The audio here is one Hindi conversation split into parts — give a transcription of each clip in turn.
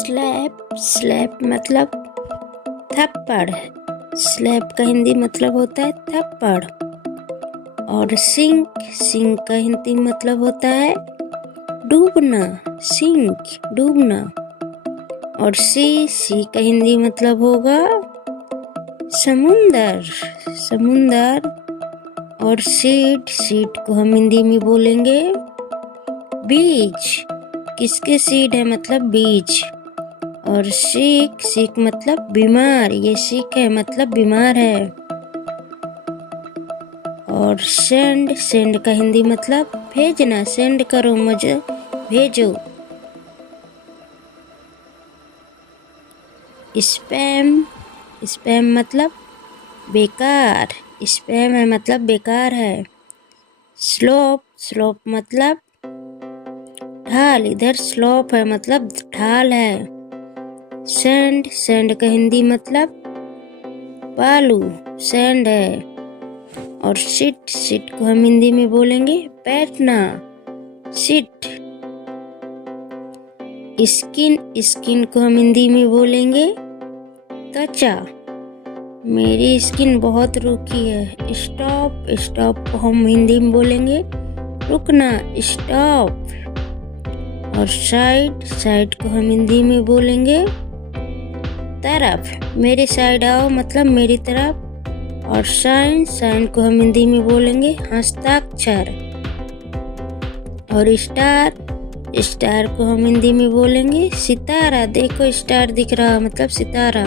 स्लैप स्लैप मतलब थप्पड़। स्लैप का हिंदी मतलब होता है थप्पड़। और सिंक सिंक का हिंदी मतलब होता है डूबना। सिंक डूबना। और सी का हिंदी मतलब होगा समुंदर समुंदर। और सीड को हम हिंदी में बोलेंगे बीज। किसके सीड है मतलब बीज। और सीक मतलब बीमार। ये सीक है मतलब बीमार है। और सेंड का हिंदी मतलब भेजना। सेंड करो मुझे, भेजो। स्पैम मतलब बेकार। स्पैम है मतलब बेकार है। स्लोप मतलब ढाल। इधर स्लोप है मतलब ढाल है। सैंड का हिंदी मतलब बालू। सैंड है। और सिट को हम हिंदी में बोलेंगे बैठना। सिट। स्किन को हम हिंदी में बोलेंगे त्वचा। मेरी स्किन बहुत रूखी है। स्टॉप को हम हिंदी में बोलेंगे रुकना। स्टॉप। और साइड को हम हिंदी में बोलेंगे तरफ। मेरे साइड आओ मतलब मेरी तरफ। और साइन को हम हिंदी में बोलेंगे हस्ताक्षर। और स्टार को हम हिंदी में बोलेंगे सितारा। देखो स्टार दिख रहा मतलब सितारा।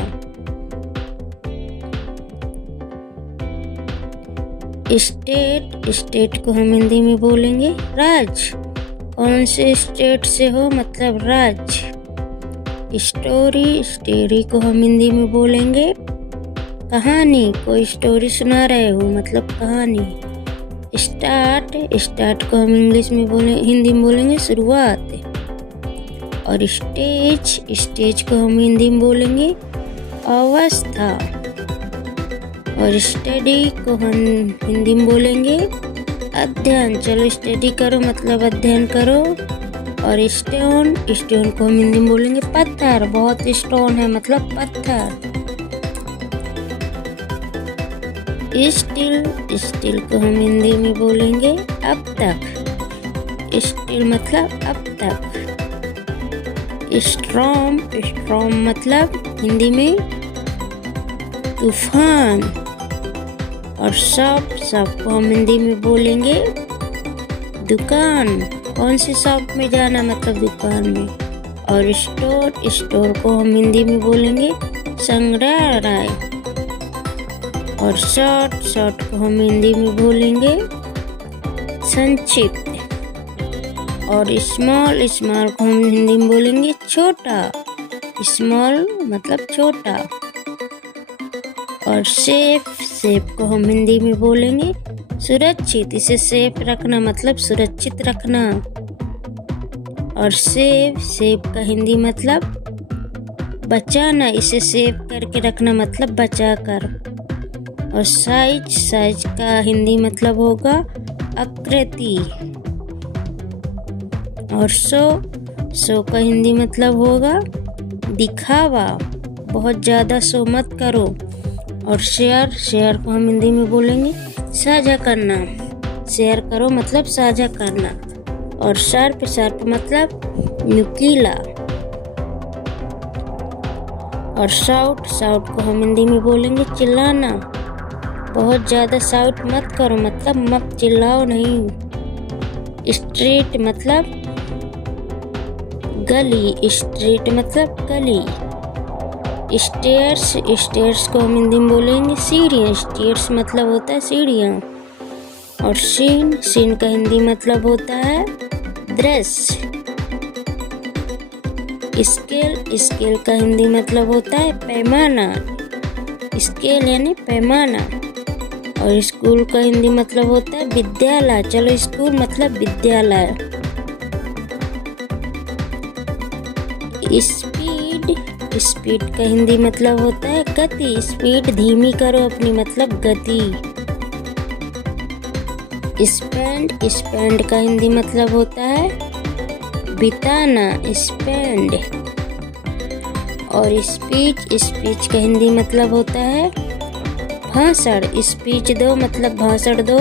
स्टेट को हम हिंदी में बोलेंगे राज्य। कौन से स्टेट से हो मतलब राज्य। स्टोरी को हम हिंदी में बोलेंगे कहानी। कोई स्टोरी सुना रहे हो मतलब कहानी। स्टार्ट को हम हिंदी में बोलेंगे शुरुआत। और स्टेज को हम हिंदी में बोलेंगे अवस्था। और स्टडी को हम हिंदी में बोलेंगे अध्ययन। चलो स्टडी करो मतलब अध्ययन करो। और स्टोन को हम हिंदी में बोलेंगे पत्थर। बहुत स्टोन है मतलब पत्थर। स्टिल को हम हिंदी में बोलेंगे अब तक। स्टिल मतलब अब तक। स्ट्रॉम मतलब हिंदी में तूफान। और शॉप को हम हिंदी में बोलेंगे दुकान। कौन सी शॉप में जाना मतलब दुकान में। और स्टोर को हम हिंदी में बोलेंगे संग्रहालय। और शॉर्ट को हम हिंदी में बोलेंगे संक्षिप्त। और स्मॉल को हम हिंदी में बोलेंगे छोटा। स्मॉल मतलब छोटा। और सेफ को हम हिंदी में बोलेंगे सुरक्षित। इसे सेफ रखना मतलब सुरक्षित रखना। और सेव का हिंदी मतलब बचाना। इसे सेव करके रखना मतलब बचा कर। और साइज का हिंदी मतलब होगा आकृति। और शो का हिंदी मतलब होगा दिखावा। बहुत ज्यादा शो मत करो। और शेयर को हम हिंदी में बोलेंगे साझा करना। शेयर करो मतलब साझा करना। और शार्प मतलब नुकीला। और शाउट को हम हिंदी में बोलेंगे चिल्लाना। बहुत ज्यादा शाउट मत करो मतलब मत चिल्लाओ नहीं। स्ट्रीट मतलब गली। स्ट्रीट मतलब गली। स्टेयर्स को हम हिंदी में बोलेंगे सीढ़ियाँ। स्टेयर्स मतलब होता है सीढ़ियाँ। और सीन का हिंदी मतलब होता है दृश्य। स्केल का हिंदी मतलब होता है पैमाना। स्केल यानी पैमाना। और स्कूल का हिंदी मतलब होता है विद्यालय। चलो स्कूल मतलब विद्यालय। स्पीड का हिंदी मतलब होता है गति। स्पीड धीमी करो अपनी मतलब गति। स्पेंड का हिंदी मतलब होता है बिताना। स्पेंड। और स्पीच का हिंदी मतलब होता है भाषण। स्पीच दो मतलब भाषण दो।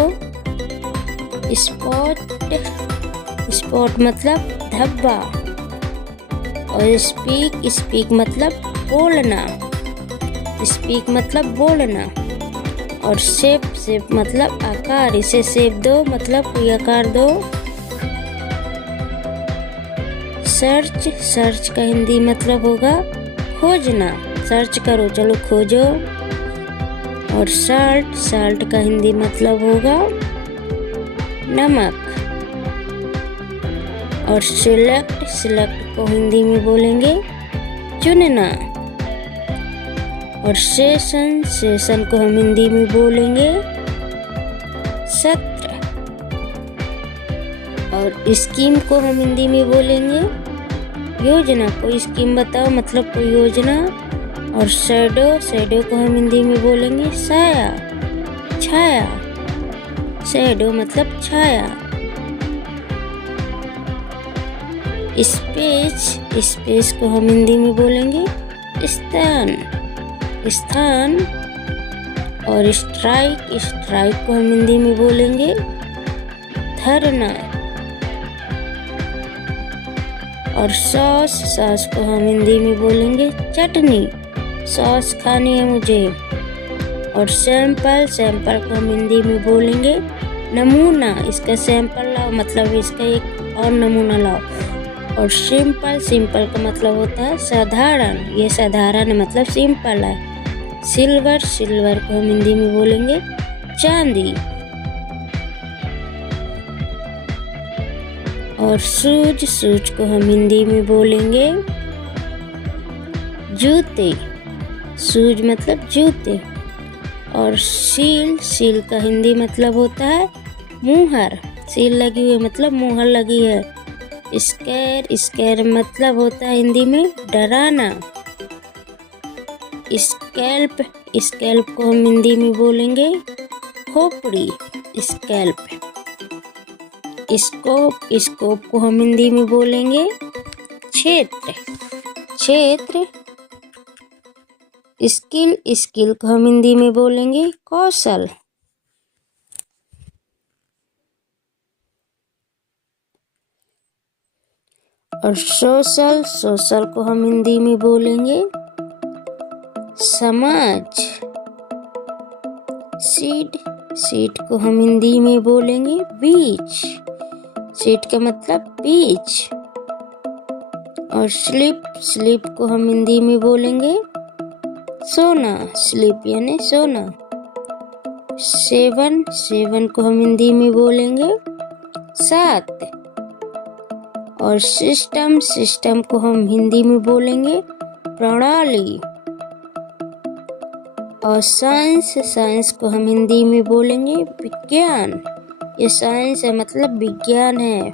स्पॉट मतलब धब्बा। और स्पीक मतलब बोलना। स्पीक मतलब बोलना। और शेप मतलब आकार। इसे शेप दो मतलब कोई आकार दो। सर्च का हिंदी मतलब होगा खोजना। सर्च करो, चलो खोजो। और साल्ट का हिंदी मतलब होगा नमक। और सिलेक्ट को हिंदी में बोलेंगे चुनना। और सेशन को हम हिंदी में बोलेंगे सत्र। और स्कीम को हम हिंदी में बोलेंगे योजना। कोई स्कीम बताओ मतलब कोई योजना। और शैडो को हम हिंदी में बोलेंगे छाया। शैडो मतलब छाया। स्पेस को हम हिंदी में बोलेंगे स्थान। और स्ट्राइक को हम हिंदी में बोलेंगे धरना। और सॉस को हम हिंदी में बोलेंगे चटनी। सॉस खानी है मुझे। और सैंपल को हम हिंदी में बोलेंगे नमूना। इसका सैंपल लाओ मतलब इसका एक और नमूना लाओ। और सिंपल का मतलब होता है साधारण। ये साधारण मतलब सिंपल है। सिल्वर को हम हिंदी में बोलेंगे चांदी। और शूज को हम हिंदी में बोलेंगे जूते। शूज मतलब जूते। और सील का हिंदी मतलब होता है मुहर। सील लगी हुई है मतलब मुहर लगी है। स्कैर मतलब होता है हिंदी में डराना। स्कैल्प को हम हिंदी में बोलेंगे खोपड़ी। स्कैल्प। स्कोप को हम हिंदी में बोलेंगे क्षेत्र। स्किल को हम हिंदी में बोलेंगे कौशल। और सोशल को हम हिंदी में बोलेंगे समाज। सीड को हम हिंदी में बोलेंगे बीच। सीड का मतलब बीच। और स्लीप को हम हिंदी में बोलेंगे सोना। स्लीप यानी सोना। सेवन को हम हिंदी में बोलेंगे 7। और सिस्टम को हम हिंदी में बोलेंगे प्रणाली। और साइंस को हम हिंदी में बोलेंगे विज्ञान। ये साइंस है मतलब विज्ञान है।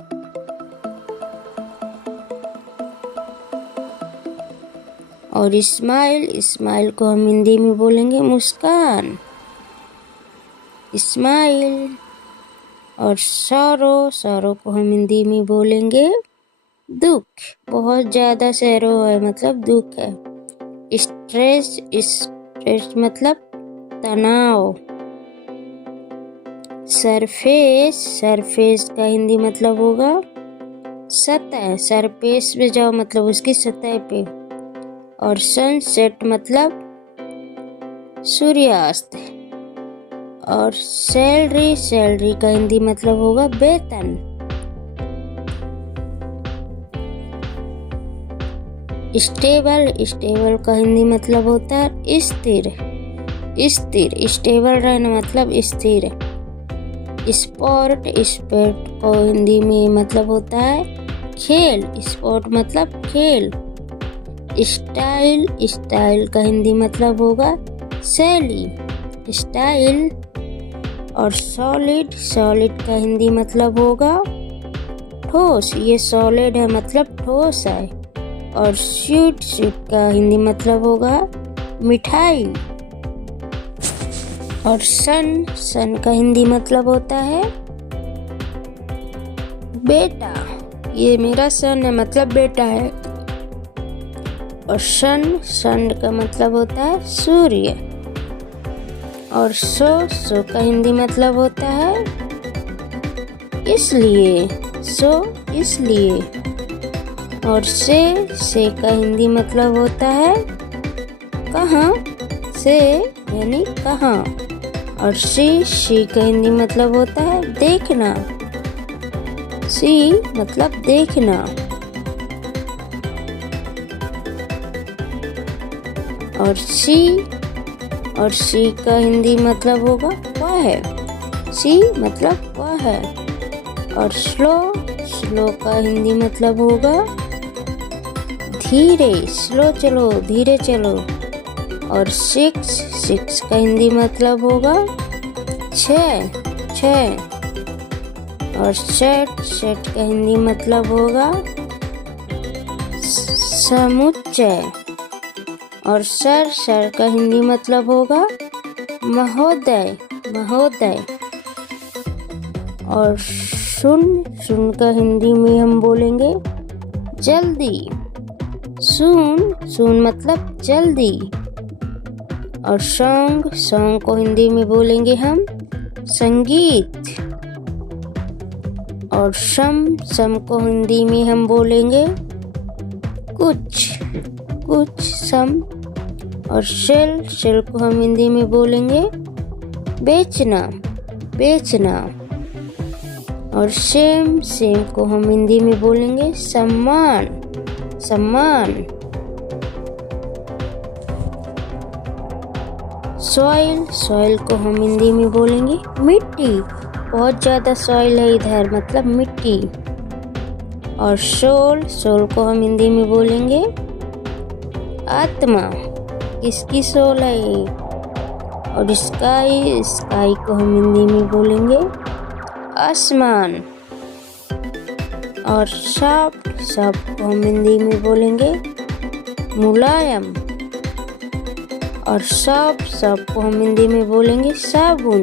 और स्माइल को हम हिंदी में बोलेंगे मुस्कान। स्माइल। और सौरो को हम हिंदी में बोलेंगे दुख। बहुत ज्यादा सैरो है मतलब दुख है। स्ट्रेस मतलब तनाव। सरफेस का हिंदी मतलब होगा सतह। सरफेस पे जाओ मतलब उसकी सतह पे। और सनसेट मतलब सूर्यास्त। और सैलरी का हिंदी मतलब होगा वेतन। स्टेबल का हिंदी मतलब होता है स्थिर। स्टेबल रहना मतलब स्थिर। स्पोर्ट को हिंदी में मतलब होता है खेल। स्पोर्ट मतलब खेल। स्टाइल का हिंदी मतलब होगा शैली। स्टाइल। और सॉलिड का हिंदी मतलब होगा ठोस। ये सॉलिड है मतलब ठोस है। और स्वीट का हिंदी मतलब होगा मिठाई। और सन का हिंदी मतलब होता है बेटा। ये मेरा सन है मतलब बेटा है। और सन का मतलब होता है सूर्य। और सो का हिंदी मतलब होता है इसलिए, सो इसलिए। और से का हिंदी मतलब होता है कहाँ, से यानी कहाँ। और सी का हिंदी मतलब होता है देखना, सी मतलब देखना। और सी का हिंदी मतलब होगा वह है, सी मतलब वह है। और स्लो का हिंदी मतलब होगा धीरे, स्लो चलो, धीरे चलो। और सिक्स का हिंदी मतलब होगा छः। और सेट का हिंदी मतलब होगा समुच्चय। और सर का हिंदी मतलब होगा महोदय। और सुन का हिंदी में हम बोलेंगे जल्दी, सुन मतलब जल्दी। और सॉन्ग को हिंदी में बोलेंगे हम संगीत। और सम को हिंदी में हम बोलेंगे कुछ सम। और शेल को हम हिंदी में बोलेंगे बेचना। और सेम को हम हिंदी में बोलेंगे सम्मान। सॉइल को हम हिंदी में बोलेंगे मिट्टी, बहुत ज़्यादा सॉइल है इधर, मतलब मिट्टी। और सोल को हम हिंदी में बोलेंगे आत्मा, किसकी सोल है ये। और स्काई को हम हिंदी में बोलेंगे आसमान। और सॉफ्ट को हम हिंदी में बोलेंगे मुलायम। और सॉफ्ट को हम हिंदी में बोलेंगे साबुन।